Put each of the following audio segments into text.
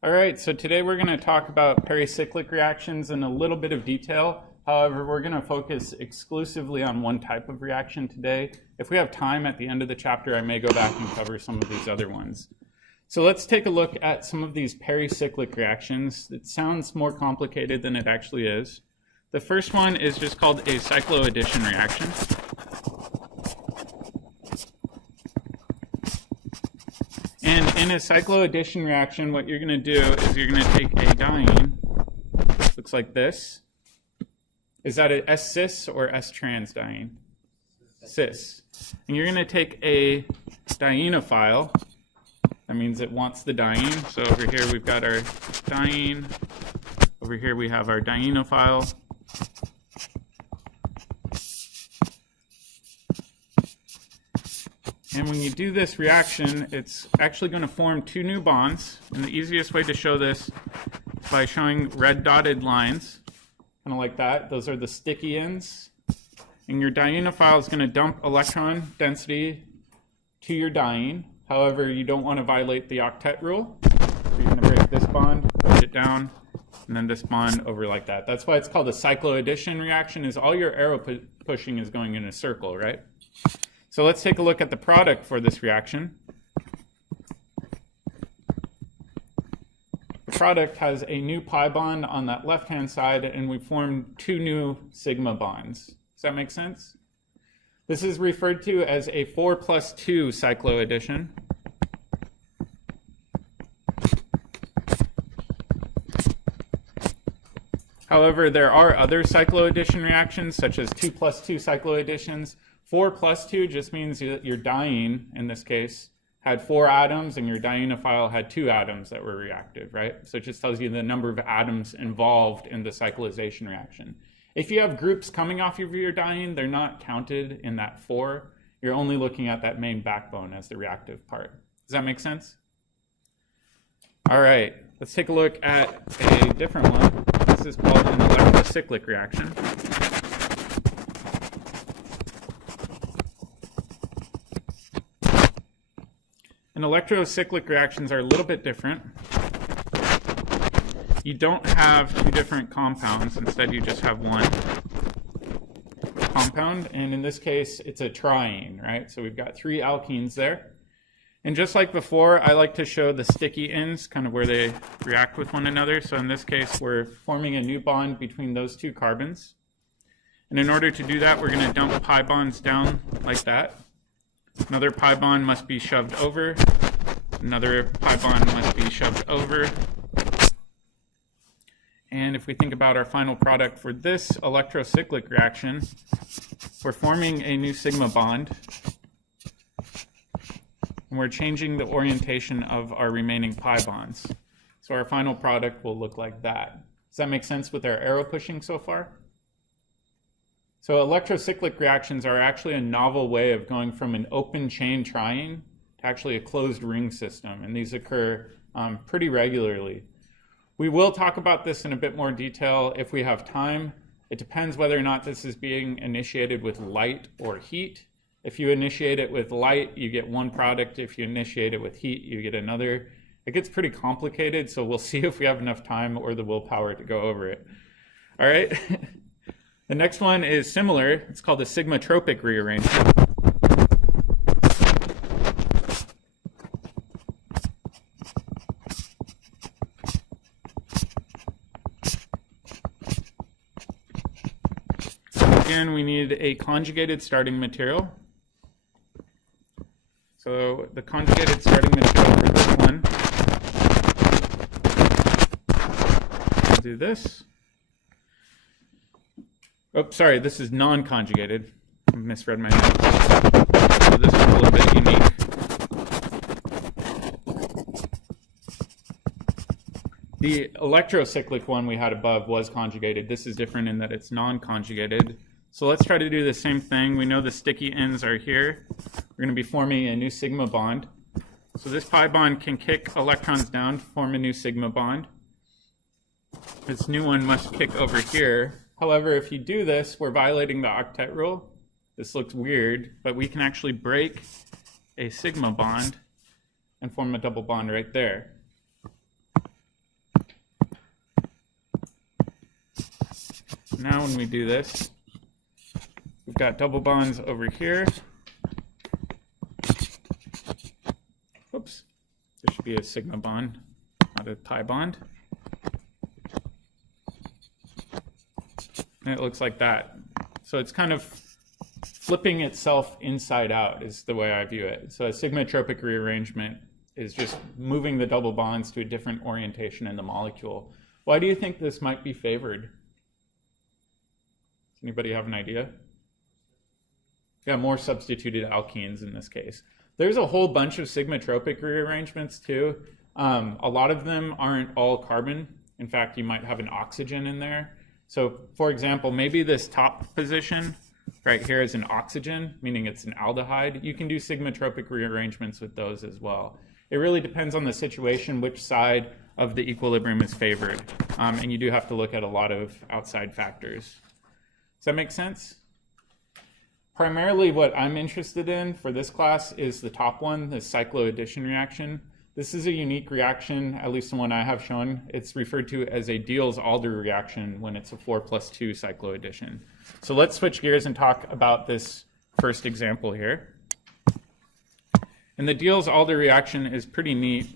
All right, so today we're going to talk about pericyclic reactions in a little bit of detail. However, we're going to focus exclusively on one type of reaction today. If we have time at the end of the chapter, I may go back and cover some of these other ones. So let's take a look at some of these pericyclic reactions. It sounds more complicated than it actually is. The first one is just called a cycloaddition reaction. And in a cycloaddition reaction, what you're going to do is you're going to take a diene, looks like this. Is that an S-cis or S-trans diene? Cis. And you're going to take a dienophile. That means it wants the diene. So over here we've got our diene. Over here we have our dienophile. And when you do this reaction, it's actually going to form two new bonds. And the easiest way to show this is by showing red dotted lines, kind of like that. Those are the sticky ends. And your dienophile is going to dump electron density to your diene. However, you don't want to violate the octet rule. So you're going to break this bond, push it down, and then this bond over like that. That's why it's called a cycloaddition reaction, is all your arrow pushing is going in a circle, right? So let's take a look at the product for this reaction. The product has a new pi bond on that left-hand side, and we formed two new sigma bonds. Does that make sense? This is referred to as a 4+2 cycloaddition. However, there are other cycloaddition reactions, such as 2+2 cycloadditions. 4+2 just means that your diene, in this case, had 4 atoms and your dienophile had 2 atoms that were reactive, right? So it just tells you the number of atoms involved in the cyclization reaction. If you have groups coming off of your diene, they're not counted in that 4. You're only looking at that main backbone as the reactive part. Does that make sense? All right, let's take a look at a different one. This is called an electrocyclic reaction. And electrocyclic reactions are a little bit different. You don't have two different compounds. Instead, you just have one compound. And in this case, it's a triene, right? So we've got 3 alkenes there. And just like before, I like to show the sticky ends, kind of where they react with one another. So in this case, we're forming a new bond between those 2 carbons. And in order to do that, we're going to dump pi bonds down like that. Another pi bond must be shoved over. Another pi bond must be shoved over. And if we think about our final product for this electrocyclic reaction, we're forming a new sigma bond. And we're changing the orientation of our remaining pi bonds. So our final product will look like that. Does that make sense with our arrow pushing so far? So electrocyclic reactions are actually a novel way of going from an open chain triene to actually a closed ring system. And these occur pretty regularly. We will talk about this in a bit more detail if we have time. It depends whether or not this is being initiated with light or heat. If you initiate it with light, you get one product. If you initiate it with heat, you get another. It gets pretty complicated, so we'll see if we have enough time or the willpower to go over it. All right. The next one is similar. It's called a sigmatropic rearrangement. Again, we need a conjugated starting material. So the conjugated starting material for this one, we'll do this. Oh, sorry, this is non-conjugated. I misread my notes. So this one's a little bit unique. The electrocyclic one we had above was conjugated. This is different in that it's non-conjugated. So let's try to do the same thing. We know the sticky ends are here. We're going to be forming a new sigma bond. So this pi bond can kick electrons down to form a new sigma bond. This new one must kick over here. However, if you do this, we're violating the octet rule. This looks weird, but we can actually break a sigma bond and form a double bond right there. Now when we do this, we've got double bonds over here. Oops, there should be a sigma bond, not a pi bond. And it looks like that. So it's kind of flipping itself inside out is the way I view it. So a sigmatropic rearrangement is just moving the double bonds to a different orientation in the molecule. Why do you think this might be favored? Does anybody have an idea? Yeah, more substituted alkenes in this case. There's a whole bunch of sigmatropic rearrangements too. A lot of them aren't all carbon. In fact, you might have an oxygen in there. So for example, maybe this top position right here is an oxygen, meaning it's an aldehyde. You can do sigmatropic rearrangements with those as well. It really depends on the situation, which side of the equilibrium is favored. And you do have to look at a lot of outside factors. Does that make sense? Primarily what I'm interested in for this class is the top one, the cycloaddition reaction. This is a unique reaction, at least the one I have shown. It's referred to as a DielsAlder reaction when it's a 4+2 cycloaddition. So let's switch gears and talk about this first example here. And the DielsAlder reaction is pretty neat.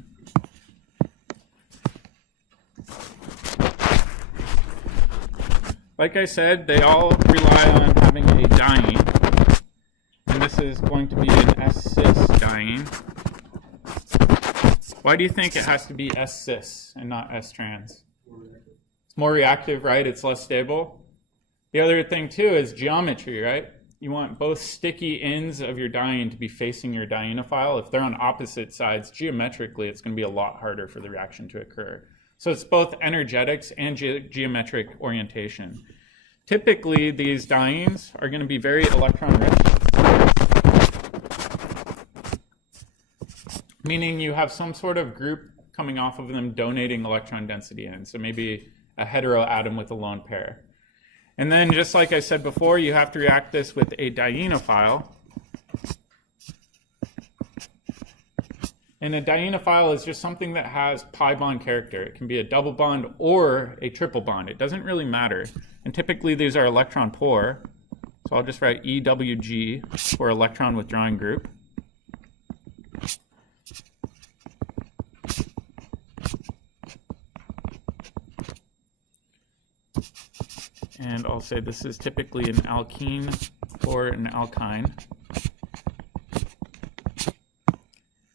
Like I said, they all rely on having a diene. And this is going to be an S-cis diene. Why do you think it has to be S-cis and not S-trans? It's more reactive, right? It's less stable. The other thing too is geometry, right? You want both sticky ends of your diene to be facing your dienophile. If they're on opposite sides, geometrically, it's going to be a lot harder for the reaction to occur. So it's both energetics and geometric orientation. Typically, these dienes are going to be very electron-rich, meaning you have some sort of group coming off of them donating electron density in. So maybe a heteroatom with a lone pair. And then, just like I said before, you have to react this with a dienophile. And a dienophile is just something that has pi bond character. It can be a double bond or a triple bond. It doesn't really matter. And typically, these are electron poor. So I'll just write EWG for electron withdrawing group. And I'll say this is typically an alkene or an alkyne.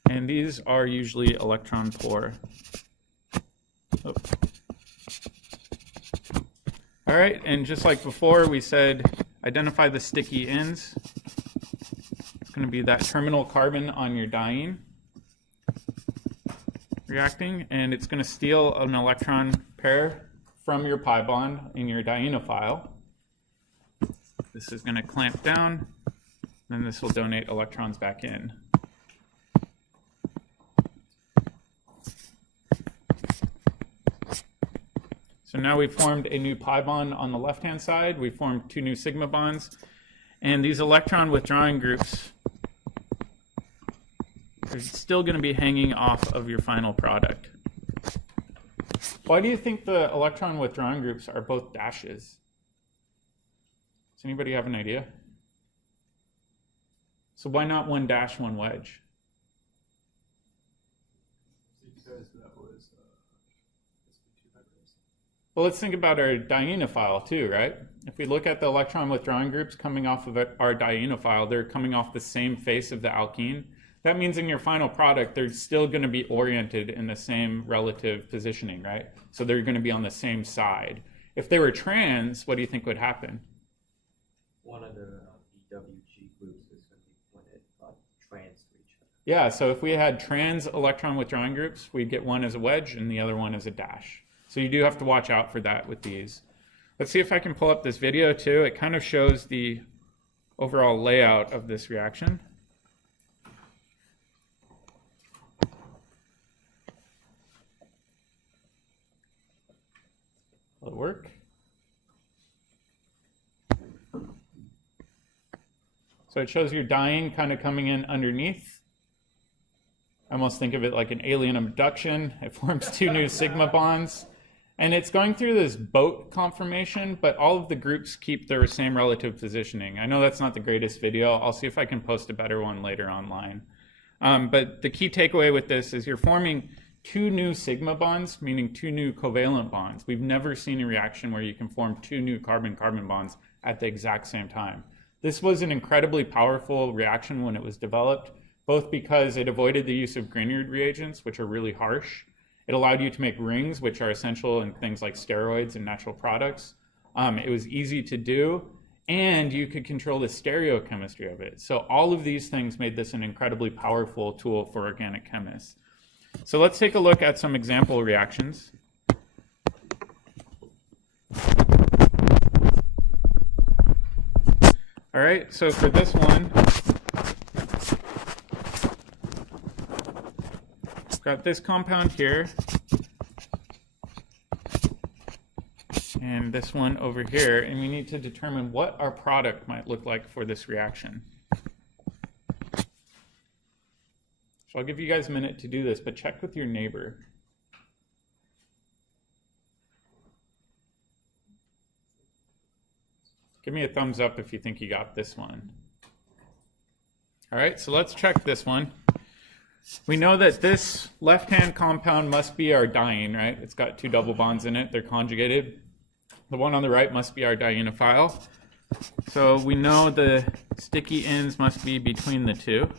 And these are usually electron poor. Oops. All right, and just like before, we said identify the sticky ends. It's going to be that terminal carbon on your diene reacting, and it's going to steal an electron pair from your pi bond in your dienophile. This is going to clamp down, and this will donate electrons back in. So now we've formed a new pi bond on the left-hand side. We formed two new sigma bonds. And these electron withdrawing groups are still going to be hanging off of your final product. Why do you think the electron withdrawing groups are both dashes? Does anybody have an idea? So why not one dash, one wedge? Because that was Well, let's think about our dienophile too, right? If we look at the electron withdrawing groups coming off of our dienophile, they're coming off the same face of the alkene. That means in your final product, they're still going to be oriented in the same relative positioning, right? So they're going to be on the same side. If they were trans, what do you think would happen? One of the EWG groups is going to be pointed trans to each other. Yeah, so if we had trans electron withdrawing groups, we'd get one as a wedge and the other one as a dash. So you do have to watch out for that with these. Let's see if I can pull up this video too. It kind of shows the overall layout of this reaction. Will it work? So it shows your diene kind of coming in underneath. I almost think of it like an alien abduction. It forms two new sigma bonds. And it's going through this boat conformation, but all of the groups keep their same relative positioning. I know that's not the greatest video. I'll see if I can post a better one later online. But the key takeaway with this is you're forming 2 new sigma bonds, meaning 2 new covalent bonds. We've never seen a reaction where you can form 2 new carbon-carbon bonds at the exact same time. This was an incredibly powerful reaction when it was developed, both because it avoided the use of Grignard reagents, which are really harsh. It allowed you to make rings, which are essential in things like steroids and natural products. It was easy to do, and you could control the stereochemistry of it. So all of these things made this an incredibly powerful tool for organic chemists. So let's take a look at some example reactions. All right, so for this one, we've got this compound here, and this one over here, and we need to determine what our product might look like for this reaction. So I'll give you guys a minute to do this, but check with your neighbor. Give me a thumbs up if you think you got this one. All right, so let's check this one. We know that this left-hand compound must be our diene, right? It's got 2 double bonds in it. They're conjugated. The one on the right must be our dienophile. So we know the sticky ends must be between the 2.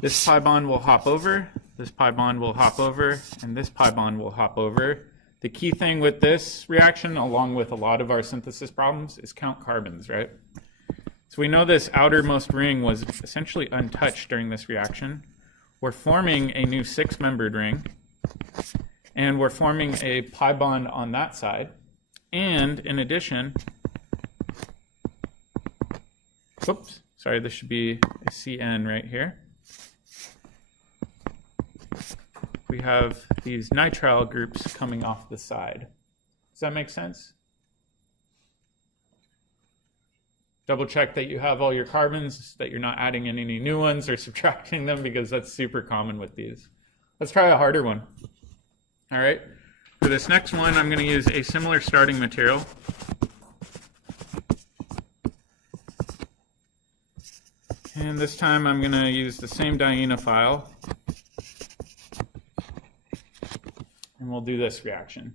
This pi bond will hop over, this pi bond will hop over, and this pi bond will hop over. The key thing with this reaction, along with a lot of our synthesis problems, is count carbons, right? So we know this outermost ring was essentially untouched during this reaction. We're forming a new 6-membered ring, and we're forming a pi bond on that side. And in addition, oops, sorry, this should be a CN right here. We have these nitrile groups coming off the side. Does that make sense? Double check that you have all your carbons, that you're not adding in any new ones or subtracting them, because that's super common with these. Let's try a harder one. All right, for this next one, I'm going to use a similar starting material. And this time I'm going to use the same dienophile. And we'll do this reaction.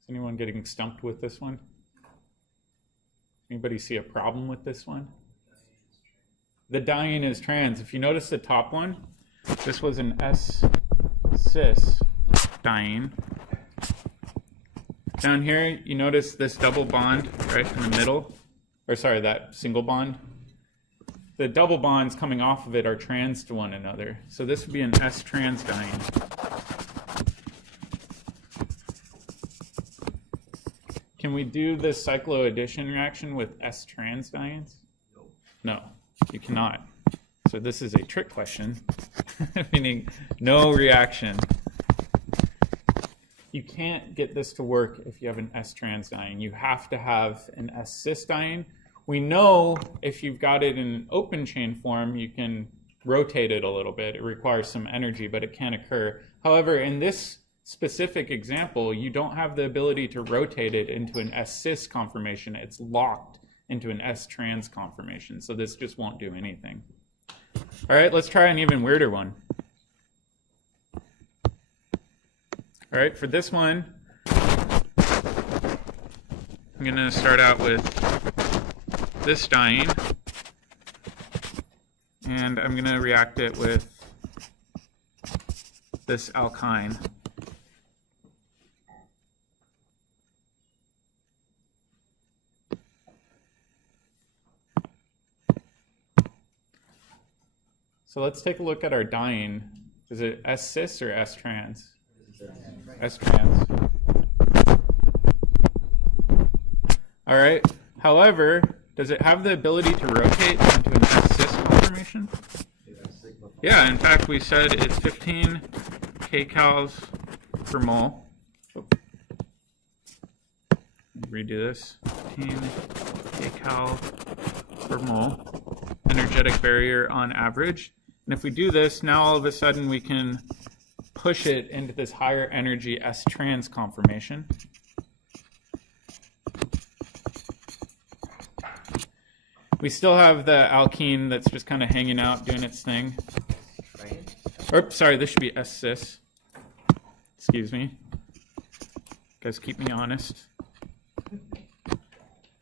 Is anyone getting stumped with this one? Anybody see a problem with this one? The diene is trans. If you notice the top one, this was an S-cis diene. Down here, you notice this double bond right in the middle, or sorry, that single bond. The double bonds coming off of it are trans to one another. So this would be an S-trans diene. Can we do this cycloaddition reaction with S-trans dienes? No, you cannot. So this is a trick question, meaning no reaction. You can't get this to work if you have an S-trans diene. You have to have an S-cis diene. We know if you've got it in an open chain form, you can rotate it a little bit. It requires some energy, but it can occur. However, in this specific example, you don't have the ability to rotate it into an S-cis conformation. It's locked into an S-trans conformation, so this just won't do anything. All right, let's try an even weirder one. All right, for this one, I'm going to start out with this diene, and I'm going to react it with this alkyne. So let's take a look at our diene. Is it S-cis or S-trans? S-trans. All right. However, does it have the ability to rotate into an S-cis conformation? Yeah, sigma Yeah, in fact, we said it's 15 kcals per mole. Redo this. 15 kcal per mole. Energetic barrier on average. And if we do this, now all of a sudden we can push it into this higher energy S-trans conformation. We still have the alkene that's just kind of hanging out, doing its thing. Oops, sorry, this should be S-cis. Excuse me. Guys, keep me honest.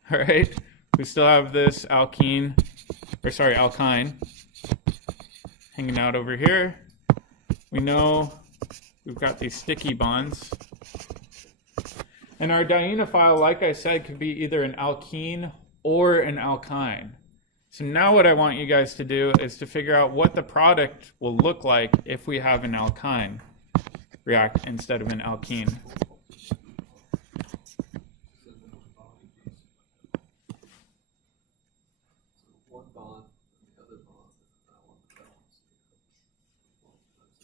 All right, we still have this alkyne hanging out over here. We know we've got these sticky bonds. And our dienophile, like I said, could be either an alkene or an alkyne. So now what I want you guys to do is to figure out what the product will look like if we have an alkyne react instead of an alkene. One bond, and the other bond, and I want the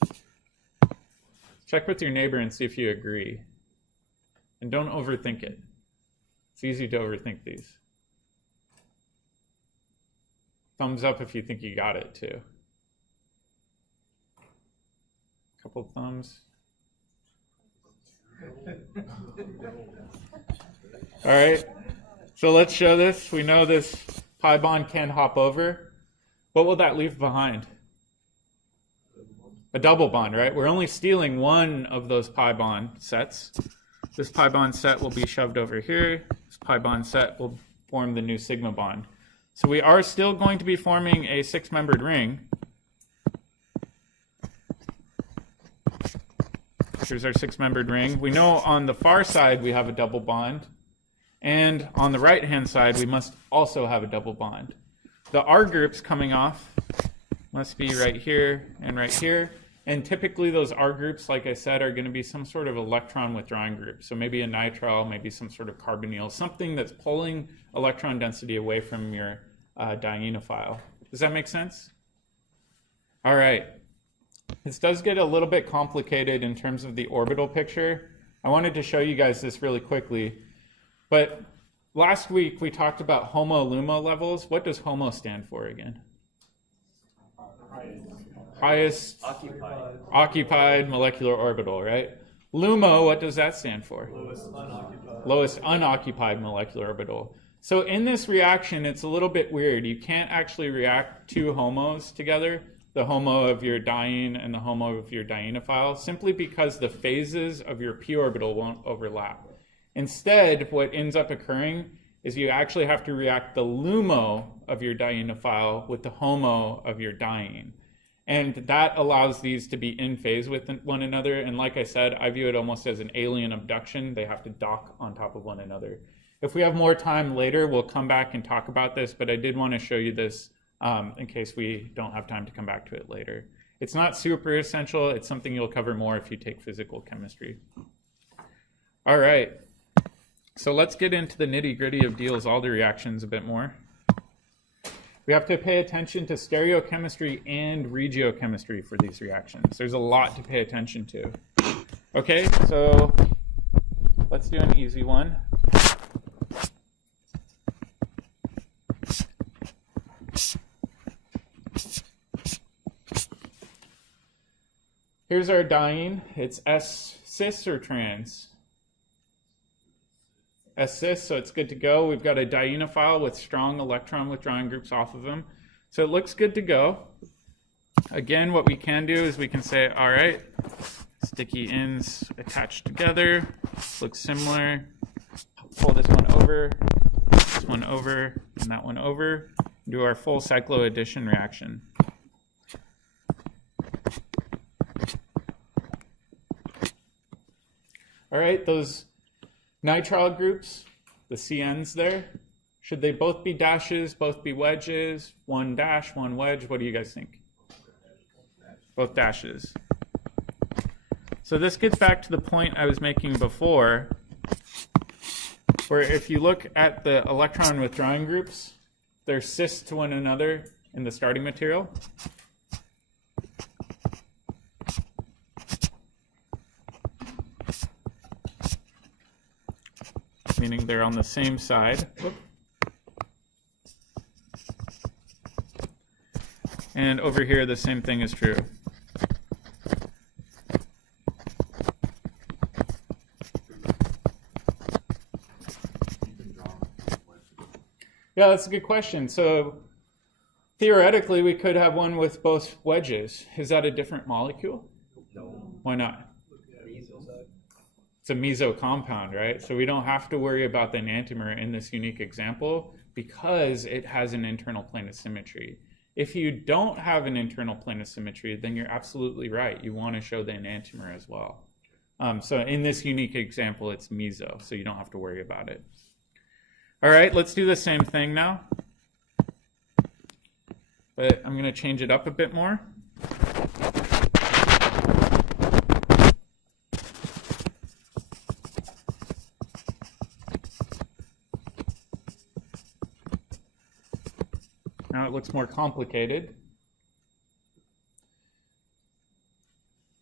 balance. Check with your neighbor and see if you agree. And don't overthink it. It's easy to overthink these. Thumbs up if you think you got it too. Couple thumbs. All right, so let's show this. We know this pi bond can hop over. What will that leave behind? A double bond, right? We're only stealing one of those pi bond sets. This pi bond set will be shoved over here. This pi bond set will form the new sigma bond. So we are still going to be forming a six-membered ring. Here's our six-membered ring. We know on the far side we have a double bond. And on the right-hand side, we must also have a double bond. The R groups coming off must be right here and right here. And typically those R groups, like I said, are going to be some sort of electron withdrawing group. So maybe a nitrile, maybe some sort of carbonyl, something that's pulling electron density away from your dienophile. Does that make sense? All right. This does get a little bit complicated in terms of the orbital picture. I wanted to show you guys this really quickly. But last week we talked about HOMO-LUMO levels. What does HOMO stand for again? Highest occupied molecular orbital, right? LUMO, what does that stand for? Lowest unoccupied molecular orbital. So in this reaction, it's a little bit weird. You can't actually react two HOMOs together, the HOMO of your diene and the HOMO of your dienophile, simply because the phases of your p orbital won't overlap. Instead, what ends up occurring is you actually have to react the LUMO of your dienophile with the HOMO of your diene. And that allows these to be in phase with one another. And like I said, I view it almost as an alien abduction. They have to dock on top of one another. If we have more time later, we'll come back and talk about this, but I did want to show you this in case we don't have time to come back to it later. It's not super essential. It's something you'll cover more if you take physical chemistry. All right. So let's get into the nitty-gritty of Diels-Alder reactions a bit more. We have to pay attention to stereochemistry and regiochemistry for these reactions. There's a lot to pay attention to. Okay, so let's do an easy one. Here's our diene. It's S-cis or trans? S-cis, so it's good to go. We've got a dienophile with strong electron withdrawing groups off of them. So it looks good to go. Again, what we can do is we can say, all right, sticky ends attached together. Looks similar. Pull this one over, and that one over. Do our full cycloaddition reaction. All right, those nitrile groups, the CNs there, should they both be dashes, both be wedges, one dash, one wedge? What do you guys think? Both dashes. So this gets back to the point I was making before, where if you look at the electron withdrawing groups, they're cis to one another in the starting material. meaning they're on the same side. Whoop. And over here, the same thing is true. Yeah, that's a good question. So theoretically, we could have one with both wedges. Is that a different molecule? No. Why not? Measles. It's a meso compound, right? So we don't have to worry about the enantiomer in this unique example because it has an internal plane of symmetry. If you don't have an internal plane of symmetry, then you're absolutely right. You want to show the enantiomer as well. So in this unique example, it's meso, so you don't have to worry about it. All right, let's do the same thing now. But I'm going to change it up a bit more. Now it looks more complicated.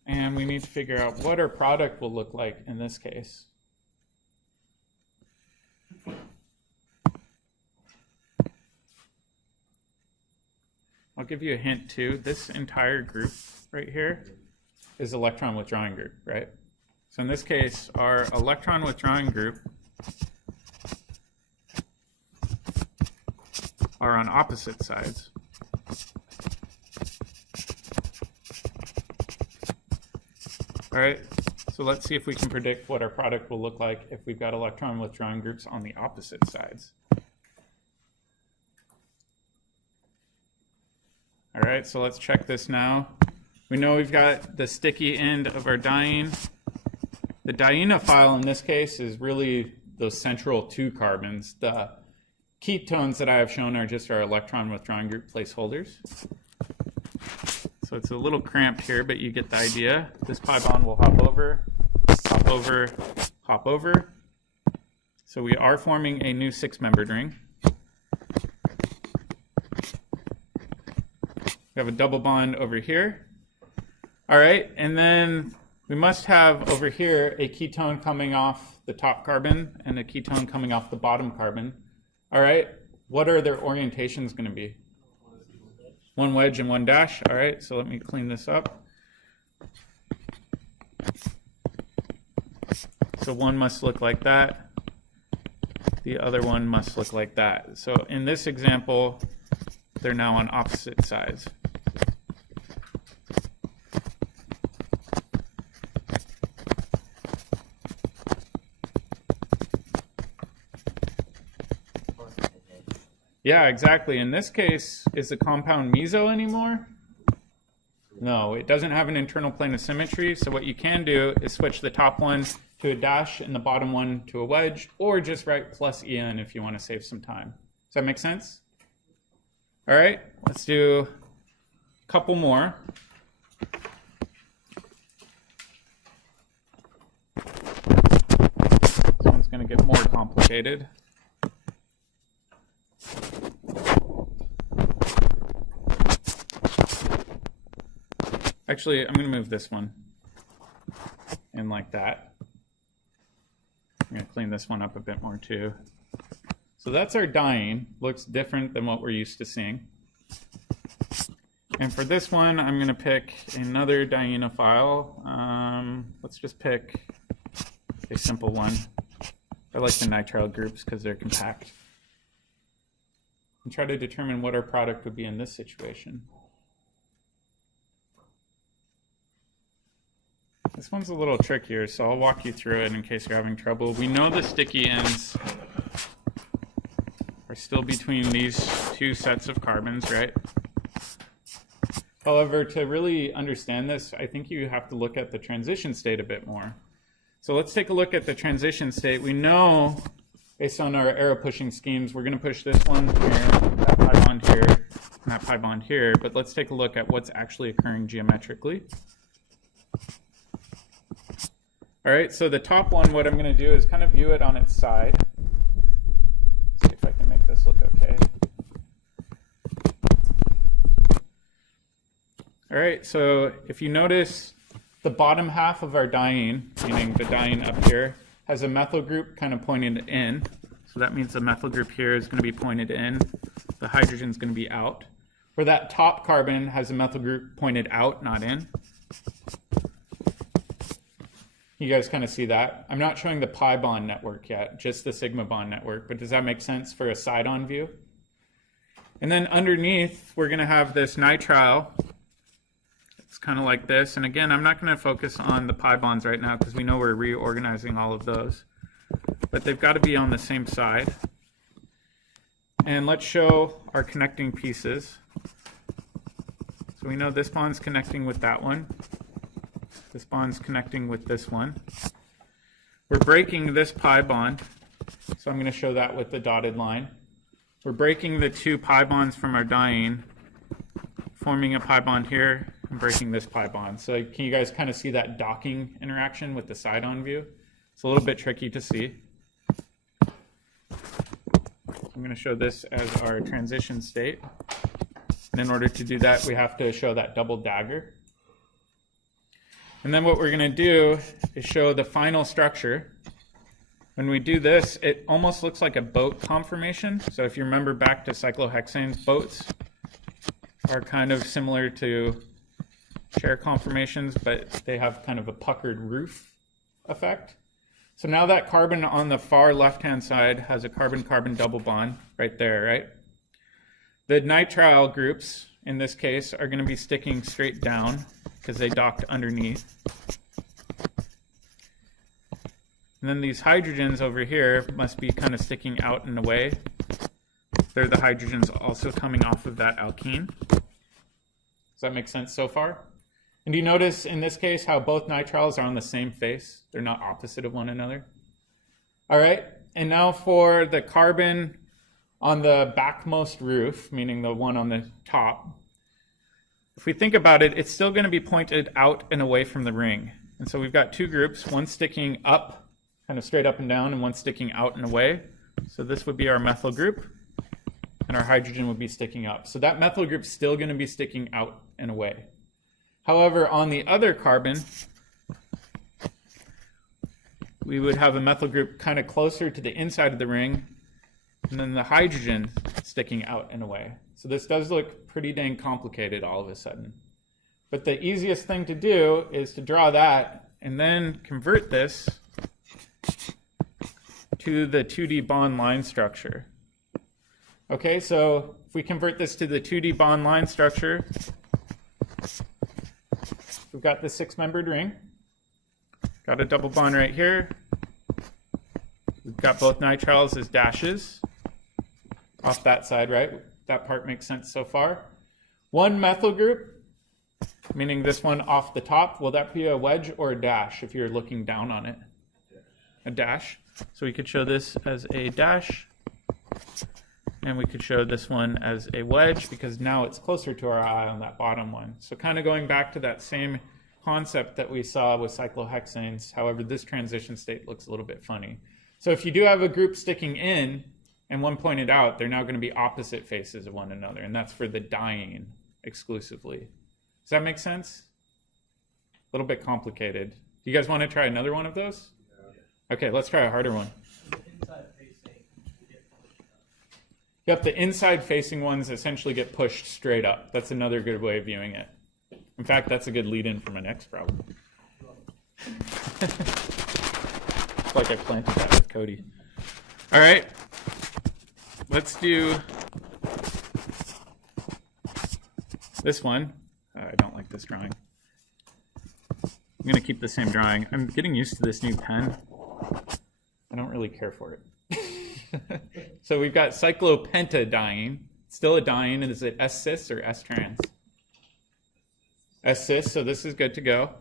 And we need to figure out what our product will look like in this case. I'll give you a hint too. This entire group right here is electron withdrawing group, right? So in this case, our electron withdrawing group are on opposite sides. All right, so let's see if we can predict what our product will look like if we've got electron withdrawing groups on the opposite sides. All right, so let's check this now. We know we've got the sticky end of our diene. The dienophile in this case is really those central two carbons. The ketones that I have shown are just our electron withdrawing group placeholders. So it's a little cramped here, but you get the idea. This pi bond will hop over, hop over, hop over. So we are forming a new 6-membered ring. We have a double bond over here. All right, and then we must have over here a ketone coming off the top carbon and a ketone coming off the bottom carbon. All right, what are their orientations going to be? One wedge and one dash. All right, so let me clean this up. So one must look like that. The other one must look like that. So in this example, they're now on opposite sides. Yeah, exactly. In this case, is the compound meso anymore? No, it doesn't have an internal plane of symmetry. So what you can do is switch the top one to a dash and the bottom one to a wedge, or just write plus en if you want to save some time. Does that make sense? All right, let's do a couple more. This one's going to get more complicated. Actually, I'm going to move this one in like that. I'm going to clean this one up a bit more too. So that's our diene. Looks different than what we're used to seeing. And for this one, I'm going to pick another dienophile. Let's just pick a simple one. I like the nitrile groups because they're compact. And try to determine what our product would be in this situation. This one's a little trickier, so I'll walk you through it in case you're having trouble. We know the sticky ends are still between these two sets of carbons, right? However, to really understand this, I think you have to look at the transition state a bit more. So let's take a look at the transition state. We know, based on our arrow pushing schemes, we're going to push this one here, that pi bond here, and that pi bond here. But let's take a look at what's actually occurring geometrically. All right, so the top one, what I'm going to do is kind of view it on its side. Let's see if I can make this look okay. All right, so if you notice the bottom half of our diene, meaning the diene up here, has a methyl group kind of pointed in. So that means the methyl group here is going to be pointed in. The hydrogen is going to be out. Where that top carbon has a methyl group pointed out, not in. You guys kind of see that? I'm not showing the pi bond network yet, just the sigma bond network, but does that make sense for a side-on view? And then underneath, we're going to have this nitrile. It's kind of like this. And again, I'm not going to focus on the pi bonds right now because we know we're reorganizing all of those. But they've got to be on the same side. And let's show our connecting pieces. So we know this bond's connecting with that one. This bond's connecting with this one. We're breaking this pi bond. So I'm going to show that with the dotted line. We're breaking the two pi bonds from our diene, forming a pi bond here, and breaking this pi bond. So can you guys kind of see that docking interaction with the side-on view? It's a little bit tricky to see. I'm going to show this as our transition state. And in order to do that, we have to show that double dagger. And then what we're going to do is show the final structure. When we do this, it almost looks like a boat conformation. So if you remember back to cyclohexanes, boats are kind of similar to chair conformations, but they have kind of a puckered roof effect. So now that carbon on the far left-hand side has a carbon-carbon double bond right there, right? The nitrile groups, in this case, are going to be sticking straight down because they docked underneath. And then these hydrogens over here must be kind of sticking out and away. They're the hydrogens also coming off of that alkene. Does that make sense so far? And do you notice in this case how both nitriles are on the same face? They're not opposite of one another. All right, and now for the carbon on the backmost roof, meaning the one on the top, if we think about it, it's still going to be pointed out and away from the ring. And so we've got two groups, one sticking up, kind of straight up and down, and one sticking out and away. So this would be our methyl group, and our hydrogen would be sticking up. So that methyl group's still going to be sticking out and away. However, on the other carbon, we would have a methyl group kind of closer to the inside of the ring, and then the hydrogen sticking out and away. So this does look pretty dang complicated all of a sudden. But the easiest thing to do is to draw that and then convert this to the 2D bond line structure. Okay, so if we convert this to the 2D bond line structure, we've got the six-membered ring. Got a double bond right here. We've got both nitriles as dashes off that side, right? That part makes sense so far. One methyl group, meaning this one off the top, will that be a wedge or a dash if you're looking down on it? A dash. So we could show this as a dash, and we could show this one as a wedge because now it's closer to our eye on that bottom one. So kind of going back to that same concept that we saw with cyclohexanes, however, this transition state looks a little bit funny. So if you do have a group sticking in and one pointed out, they're now going to be opposite faces of one another, and that's for the diene exclusively. Does that make sense? A little bit complicated. Do you guys want to try another one of those? Yeah. Okay, let's try a harder one. Yep, the inside-facing ones essentially get pushed straight up. That's another good way of viewing it. In fact, that's a good lead-in for my next problem. It's like I planted that with Cody. All right, let's do this one. I don't like this drawing. I'm going to keep the same drawing. I'm getting used to this new pen. I don't really care for it. So we've got cyclopentadiene. Still a diene. Is it S-cis or S-trans? S-cis, so this is good to go.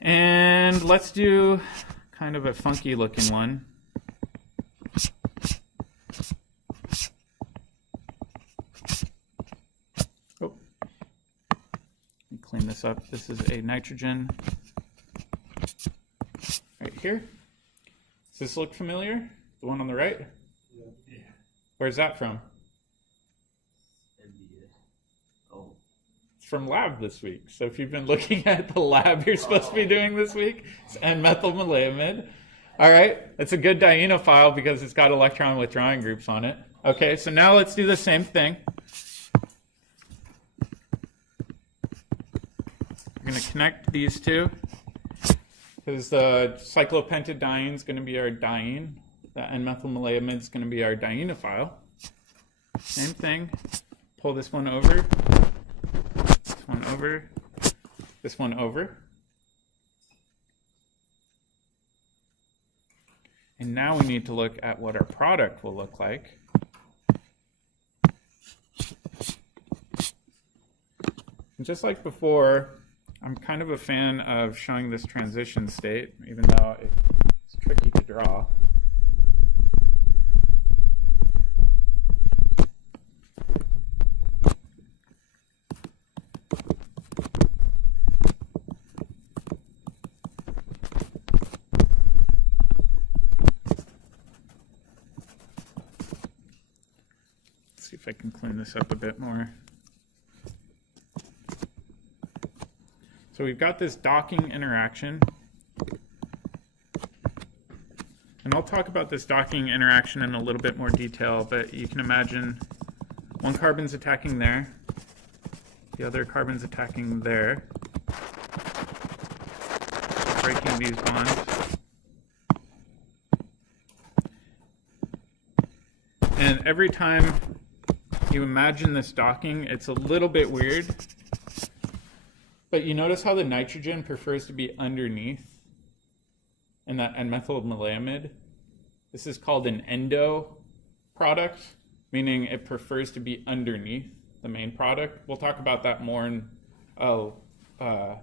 And let's do kind of a funky looking one. Oh, let me clean this up. This is a nitrogen right here. Does this look familiar? The one on the right? Yeah. Where's that from? Oh. It's from lab this week. So if you've been looking at the lab you're supposed to be doing this week, it's N-methylmaleimide. All right, that's a good dienophile because it's got electron withdrawing groups on it. Okay, so now let's do the same thing. We're going to connect these two because the cyclopentadiene is going to be our diene. The N-methylmaleimide is going to be our dienophile. Same thing. Pull this one over. This one over. This one over. And now we need to look at what our product will look like. And just like before, I'm kind of a fan of showing this transition state, even though it's tricky to draw. Let's see if I can clean this up a bit more. So we've got this docking interaction. And I'll talk about this docking interaction in a little bit more detail, but you can imagine one carbon's attacking there, the other carbon's attacking there, breaking these bonds. And every time you imagine this docking, it's a little bit weird. But you notice how the nitrogen prefers to be underneath in that N-methylmaleimide? This is called an endo product, meaning it prefers to be underneath the main product. We'll talk about that more in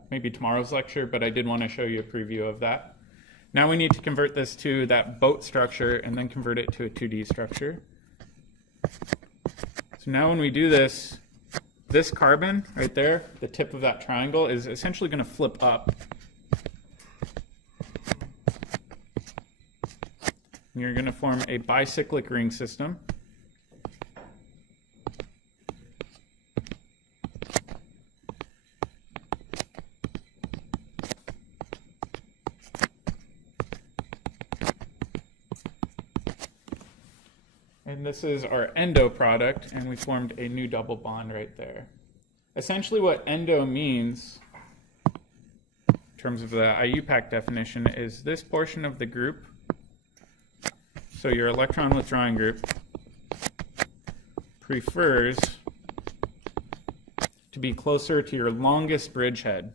maybe tomorrow's lecture, but I did want to show you a preview of that. Now we need to convert this to that boat structure and then convert it to a 2D structure. So now when we do this, this carbon right there, the tip of that triangle, is essentially going to flip up. And you're going to form a bicyclic ring system. And this is our endo product, and we formed a new double bond right there. Essentially what endo means, in terms of the IUPAC definition, is this portion of the group, so your electron withdrawing group, prefers to be closer to your longest bridgehead.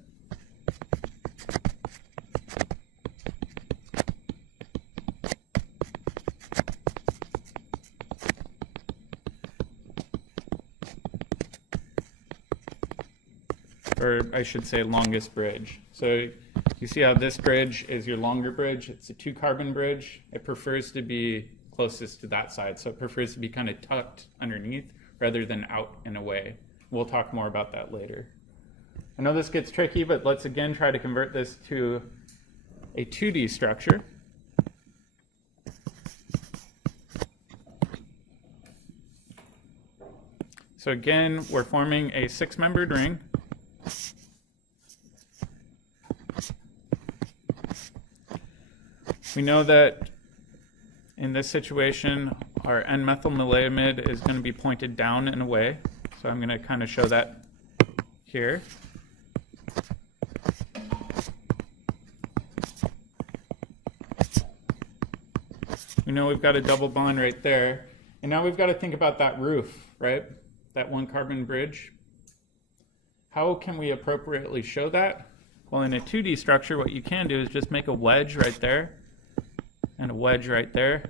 Or I should say longest bridge. So you see how this bridge is your longer bridge? It's a 2-carbon bridge. It prefers to be closest to that side. So it prefers to be kind of tucked underneath rather than out and away. We'll talk more about that later. I know this gets tricky, but let's again try to convert this to a 2D structure. So again, we're forming a 6-membered ring. We know that in this situation, our N-methylmaleimide is going to be pointed down and away. So I'm going to kind of show that here. We know we've got a double bond right there. And now we've got to think about that roof, right? That 1-carbon bridge. How can we appropriately show that? Well, in a 2D structure, what you can do is just make a wedge right there and a wedge right there.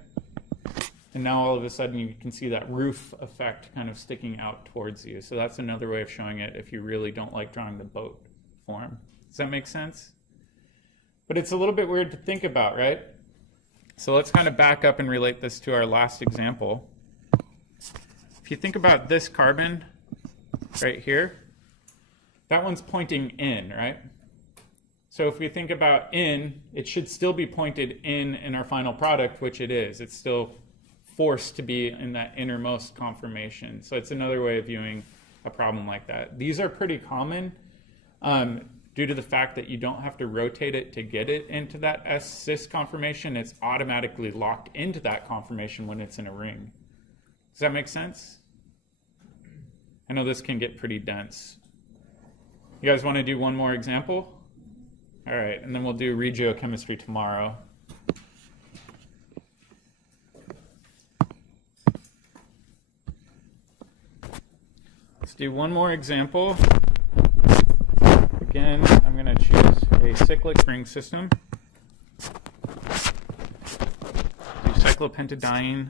And now all of a sudden you can see that roof effect kind of sticking out towards you. So that's another way of showing it if you really don't like drawing the boat form. Does that make sense? But it's a little bit weird to think about, right? So let's kind of back up and relate this to our last example. If you think about this carbon right here, that one's pointing in, right? So if we think about in, it should still be pointed in our final product, which it is. It's still forced to be in that innermost conformation. So it's another way of viewing a problem like that. These are pretty common. due to the fact that you don't have to rotate it to get it into that S-cis conformation. It's automatically locked into that conformation when it's in a ring. Does that make sense? I know this can get pretty dense. You guys want to do one more example? All right, and then we'll do regiochemistry tomorrow. Let's do one more example. Again, I'm going to choose a cyclic ring system. Do cyclopentadiene.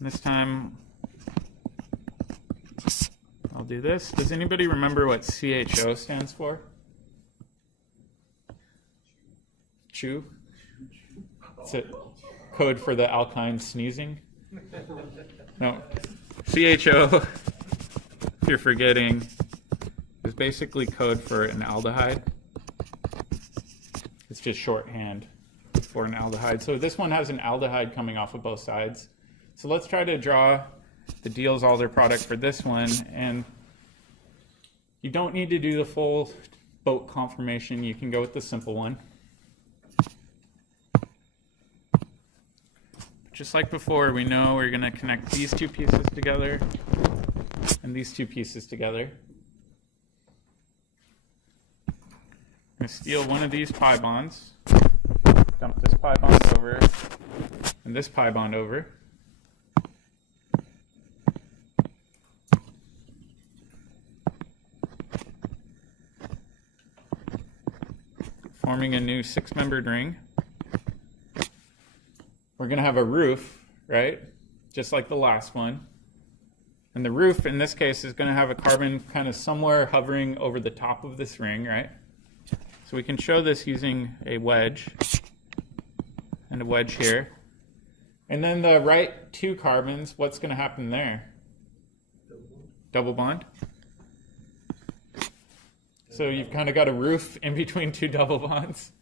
This time, I'll do this. Does anybody remember what CHO stands for? Chew? It's a code for the alkyne sneezing. No, CHO, if you're forgetting, is basically code for an aldehyde. It's just shorthand for an aldehyde. So this one has an aldehyde coming off of both sides. So let's try to draw the DielsAlder product for this one. And you don't need to do the full boat conformation. You can go with the simple one. Just like before, we know we're going to connect these two pieces together and these two pieces together. I'm going to steal one of these pi bonds, dump this pi bond over, and this pi bond over. Forming a new 6-membered ring. We're going to have a roof, right? Just like the last one. And the roof, in this case, is going to have a carbon kind of somewhere hovering over the top of this ring, right? So we can show this using a wedge and a wedge here. And then the right two carbons, what's going to happen there? Double bond. So you've kind of got a roof in between two double bonds.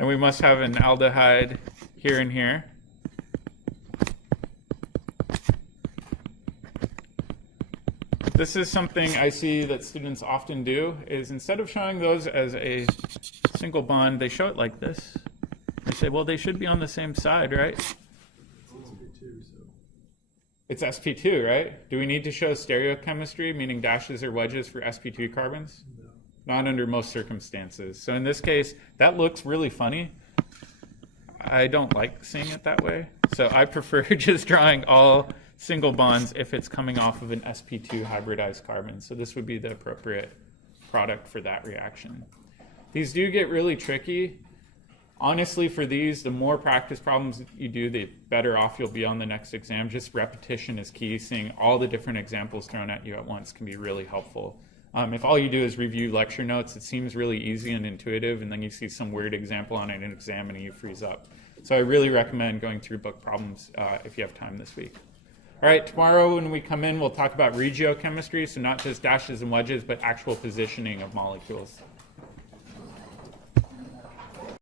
And we must have an aldehyde here and here. This is something I see that students often do, is instead of showing those as a single bond, they show it like this. They say, well, they should be on the same side, right? It's sp2, right? Do we need to show stereochemistry, meaning dashes or wedges for sp2 carbons? No. Not under most circumstances. So in this case, that looks really funny. I don't like seeing it that way. So I prefer just drawing all single bonds if it's coming off of an sp2 hybridized carbon. So this would be the appropriate product for that reaction. These do get really tricky. Honestly, for these, the more practice problems you do, the better off you'll be on the next exam. Just repetition is key. Seeing all the different examples thrown at you at once can be really helpful. If all you do is review lecture notes, it seems really easy and intuitive, and then you see some weird example on an exam and you freeze up. So I really recommend going through book problems if you have time this week. All right, tomorrow when we come in, we'll talk about regiochemistry, so not just dashes and wedges, but actual positioning of molecules.